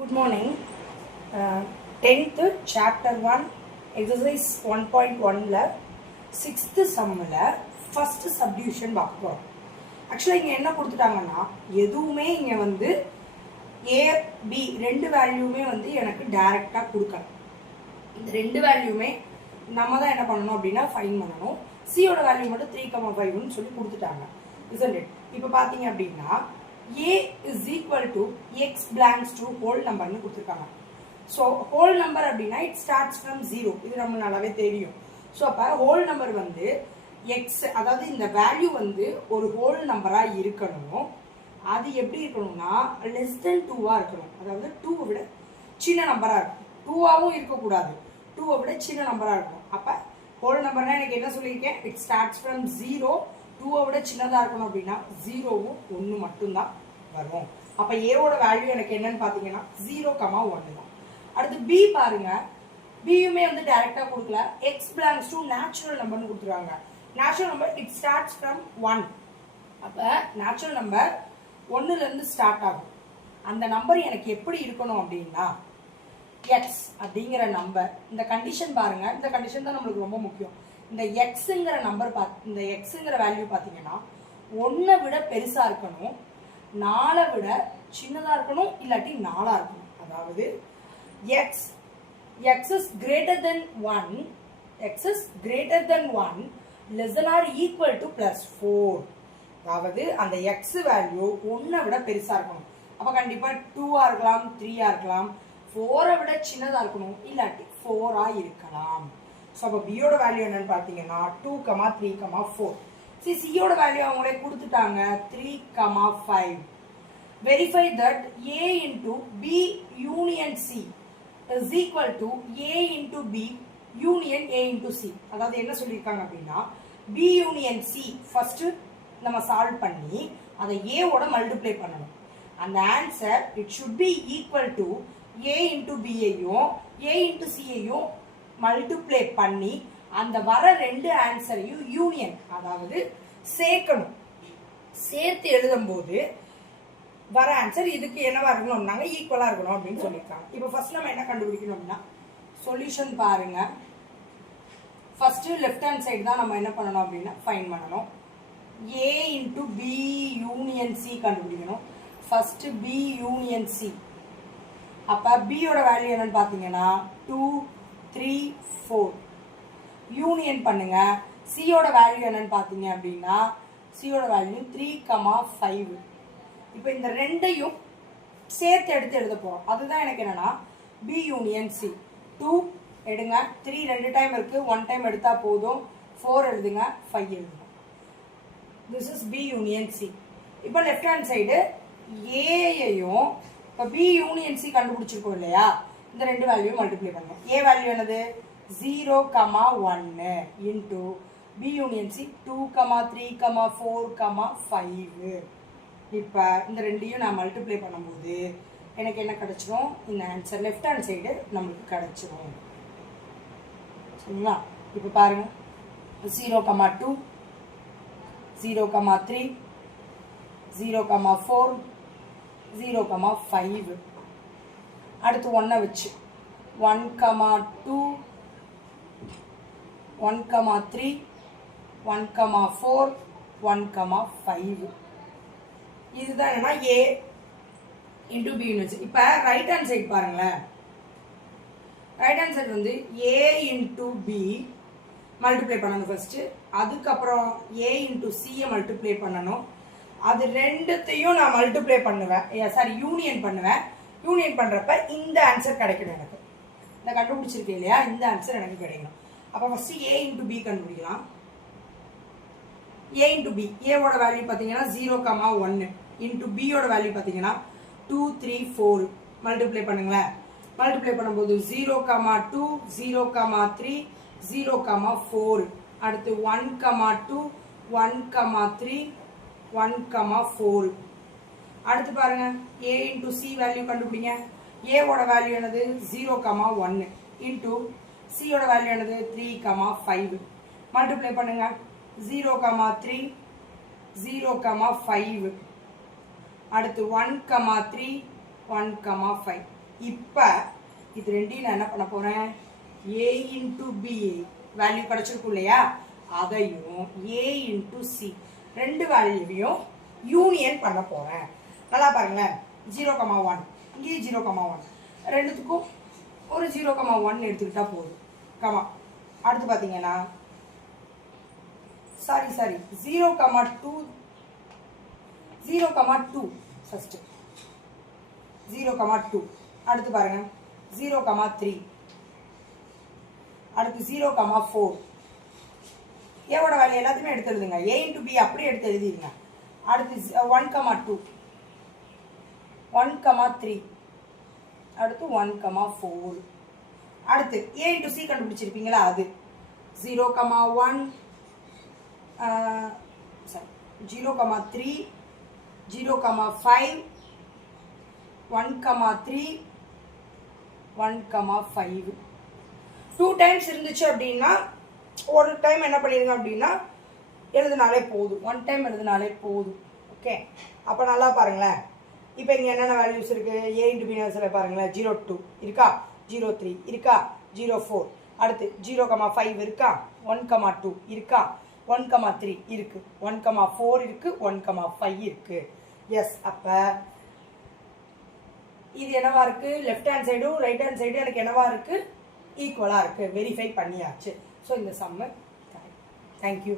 Good morning. 10th chapter 1 exercise 1.1ல 6th sumல first subdivision பார்க்க போறோம். ஆக்சுவலாக இங்கே என்ன கொடுத்துட்டாங்கன்னா எதுவுமே இங்கே வந்து ஏ பி ரெண்டு வேல்யூமே வந்து எனக்கு டைரெக்டாக கொடுக்கணும். இந்த ரெண்டு வேல்யூமே நம்ம தான் என்ன பண்ணணும் அப்படின்னா ஃபைன் பண்ணணும். சியோட வேல்யூ மட்டும் 3,5ன்னு சொல்லி கொடுத்துட்டாங்க. isn't it? இப்போ பார்த்தீங்க அப்படின்னா A is equal to x belongs to whole number னு கொடுத்துருக்காங்க. ஸோ whole number அப்படின்னா it starts from 0. இது நம்ம நல்லாவே தெரியும். ஸோ அப்போ whole number வந்து x, அதாவது இந்த வேல்யூ வந்து ஒரு ஹோல் நம்பராக இருக்கணும். அது எப்படி இருக்கணும்னா less than 2-ஆ இருக்கணும். அதாவது 2-வை விட சின்ன நம்பராக இருக்கும். 2-ஆவும் இருக்கக்கூடாது, 2-வை விட சின்ன நம்பராக இருக்கணும். அப்போ ஹோல் நம்பர்னா எனக்கு என்ன சொல்லியிருக்கேன், இட் ஸ்டார்ட்ஸ் ஃப்ரம் 0. 2-வை விட சின்னதாக இருக்கணும் அப்படின்னா 0வும் 1 மட்டும்தான் வரும். அப்போ ஏவோட வேல்யூ எனக்கு என்னன்னு பார்த்தீங்கன்னா 0,1 தான். அடுத்து பி பாருங்க, பியுமே வந்து டைரக்டாக கொடுக்கல. எக்ஸ் பிலாங்ஸ் டு நேச்சுரல் நம்பர்னு கொடுத்துருவாங்க. Natural number it starts from 1. அப்போ நேச்சுரல் நம்பர் 1லேருந்து ஸ்டார்ட் ஆகும். அந்த நம்பர் எனக்கு எப்படி இருக்கணும் அப்படின்னா எக்ஸ் அப்படிங்கிற நம்பர், இந்த கண்டிஷன் பாருங்க, இந்த கண்டிஷன் தான் நம்மளுக்கு ரொம்ப முக்கியம். இந்த எக்ஸுங்கிற நம்பர் இந்த எக்ஸுங்கிற வேல்யூ பார்த்தீங்கன்னா 1-ஐ விட பெருசாக இருக்கணும், 4-ஐ விட சின்னதாக இருக்கணும், இல்லாட்டி 4-ஆ இருக்கணும். அதாவது X is greater than 1, X is greater than 1 less than or equal to +4. அதாவது அந்த எக்ஸ் வேல்யூ 1-ஐ விட பெருசாக இருக்கணும். அப்போ கண்டிப்பாக 2-ஆ இருக்கலாம், 3-ஆ இருக்கலாம், 4-ஐ விட சின்னதாக இருக்கணும், இல்லாட்டி 4-ஆ இருக்கலாம். ஸோ அப்போ பியோட வேல்யூ என்னன்னு பார்த்தீங்கன்னா 2,3,4. சியோட வேல்யூ அவங்களே கொடுத்துட்டாங்க 3,5. Verify that A into B union C is equal to A into B union A into C. அதாவது என்ன சொல்லியிருக்காங்க அப்படின்னா B union C ஃபர்ஸ்ட் நம்ம சால்வ் பண்ணி அதை A ஓட மல்டிப்ளை பண்ணணும். அந்த answer it should be equal to A into B ஐயும் A into C ஐயும் மல்டிப்ளை பண்ணி அந்த வர ரெண்டு ஆன்சரையும் யூனியன், அதாவது சேர்க்கணும். சேர்த்து எழுதும் போது வர ஆன்சர் இதுக்கு என்னவா இருக்கணும்னாங்க, ஈக்குவலா இருக்கணும் அப்படின்னு சொல்லியிருக்காங்க. இப்போ ஃபர்ஸ்ட் நம்ம என்ன கண்டுபிடிக்கணும் அப்படின்னா சொல்யூஷன் பாருங்க. ஃபர்ஸ்ட் லெஃப்ட் ஹேண்ட் சைடு தான் நம்ம என்ன பண்ணணும் அப்படின்னா ஃபைண்ட் பண்ணணும். A into B union C கண்டுபிடிக்கணும். First B union C. அப்ப B யோட வேல்யூ என்னன்னு பாத்தீங்கன்னா 2, 3, 4. யூனியன் பண்ணுங்க. சியோட வேல்யூ என்னன்னு பார்த்தீங்க அப்படின்னா சியோட வேல்யூ 3,5. இப்போ இந்த ரெண்டையும் சேர்த்து எடுத்து எழுத போகிறோம். அதுதான் எனக்கு என்னன்னா பி யூனியன் சி. 2 எடுங்க, 3 2 டைம் இருக்கு, 1 டைம் எடுத்தா போதும். 4 எழுதுங்க, 5 எழுதுங்க. This is B union C. இப்போ லெஃப்ட் ஹேண்ட் சைடு ஏயையும் இப்போ பி யூனியன் சி கண்டுபிடிச்சிருக்கோம் இல்லையா, இந்த ரெண்டு வேல்யூ மல்டிப்ளை பண்ணுங்க. ஏ வேல்யூ என்னது 0,1 இன்டூ பி யூனியன் சி 2,3,4,5. இப்போ இந்த ரெண்டையும் நான் மல்டிப்ளை பண்ணும்போது எனக்கு என்ன கிடைச்சிரும், இந்த ஆன்சர் லெஃப்ட் ஹேண்ட் சைடு நம்மளுக்கு கிடைச்சிரும். சரிங்களா? இப்போ பாருங்க 0,2, 0,3, 0,4, 0,5. அடுத்து 1 வச்சு 1,2, 1,3, 1,4, 1,5. இதுதான் என்னன்னா A into B யூனிட்ஸ். இப்போ ரைட் ஹேண்ட் சைடு பாருங்களேன். ரைட் ஹேண்ட் சைடு வந்து A into B மல்டிப்ளை பண்ணணும் ஃபர்ஸ்ட். அதுக்கப்புறம் A into C மல்டிப்ளை பண்ணணும். அது ரெண்டுத்தையும் நான் மல்டிப்ளை பண்ணுவேன், சாரி யூனியன் பண்ணுவேன். யூனியன் பண்ணுறப்ப இந்த ஆன்சர் கிடைக்கணும் எனக்கு. இந்த கண்டுபிடிச்சிருக்கேன் இல்லையா, இந்த ஆன்சர் எனக்கு கிடைக்கணும். அப்போ ஃபர்ஸ்ட் A into B கண்டுபிடிக்கலாம். A into B, ஏவோட வேல்யூ பார்த்தீங்கன்னா 0,1 இன்டூ பியோட வேல்யூ பார்த்தீங்கன்னா 2, 3, 4. மல்டிப்ளை பண்ணுங்களேன். மல்டிப்ளை பண்ணும்போது 0,2, 0,3, 0,4. அடுத்து 1,2, 1,3, 1,4. அடுத்து பாருங்க A into C வேல்யூ கண்டுபிடிங்க. ஏவோட வேல்யூ என்னது 0,1 இன்டூ சியோட வேல்யூ என்னது 3,5. மல்டிப்ளை பண்ணுங்க. 0,3, 0,5. அடுத்து 1,3, 1,5. இப்போ இது ரெண்டையும் நான் என்ன பண்ண போகிறேன், ஏ இன்ட்டு பி வேல்யூ கிடச்சிருக்கும் இல்லையா, அதையும் ஏ இன்ட்டு சி ரெண்டு வேல்யூவையும் யூனியன் பண்ண போகிறேன். நல்லா பாருங்களேன், 0,1 இங்கேயும் 0,1 ரெண்டுத்துக்கும் ஒரு 0,1 எடுத்துக்கிட்டா போதும். கமா அடுத்து பார்த்தீங்கன்னா சாரி 0,2 ஃபஸ்ட்டு 0,2 அடுத்து பாருங்க 0,3 அடுத்து 0,4 ஏவோட வேல்யூ எல்லாத்தையுமே எடுத்து எழுதுங்க. ஏ இன்ட்டு பி அப்படியே எடுத்து எழுதிடுங்க. அடுத்து 1,2 1,3 அடுத்து 1,4 அடுத்து ஏ இன்ட்டு சி கண்டுபிடிச்சிருப்பீங்களா, அது 0,1 0,3 0,5 1,3 1,5 2 டைம்ஸ் இருந்துச்சு அப்படின்னா ஒரு டைம் என்ன பண்ணிடுங்க அப்படின்னா எழுதுனாலே போதும், 1 டைம் எழுதுனாலே போதும். ஓகே, அப்போ நல்லா பாருங்களேன். இப்போ இங்கே என்னென்ன வேல்யூஸ் இருக்குது, ஏ இன்ட்டு பி ஆன்சரில் பாருங்களேன் 0,2 இருக்கா, 0,3 இருக்கா, 0,4 அடுத்து 0,5 இருக்கா, 1,2 இருக்கா, 1,3 இருக்குது, 1,4 இருக்குது, 1,5 இருக்குது. எஸ், அப்போ இது என்னவா இருக்குது, லெஃப்ட் ஹேண்ட் சைடும் ரைட் ஹேண்ட் சைடும் எனக்கு என்னவா இருக்குது, ஈக்குவலாக இருக்குது. வெரிஃபை பண்ணியாச்சு. ஸோ இந்த சம்மு தேங்க்யூ.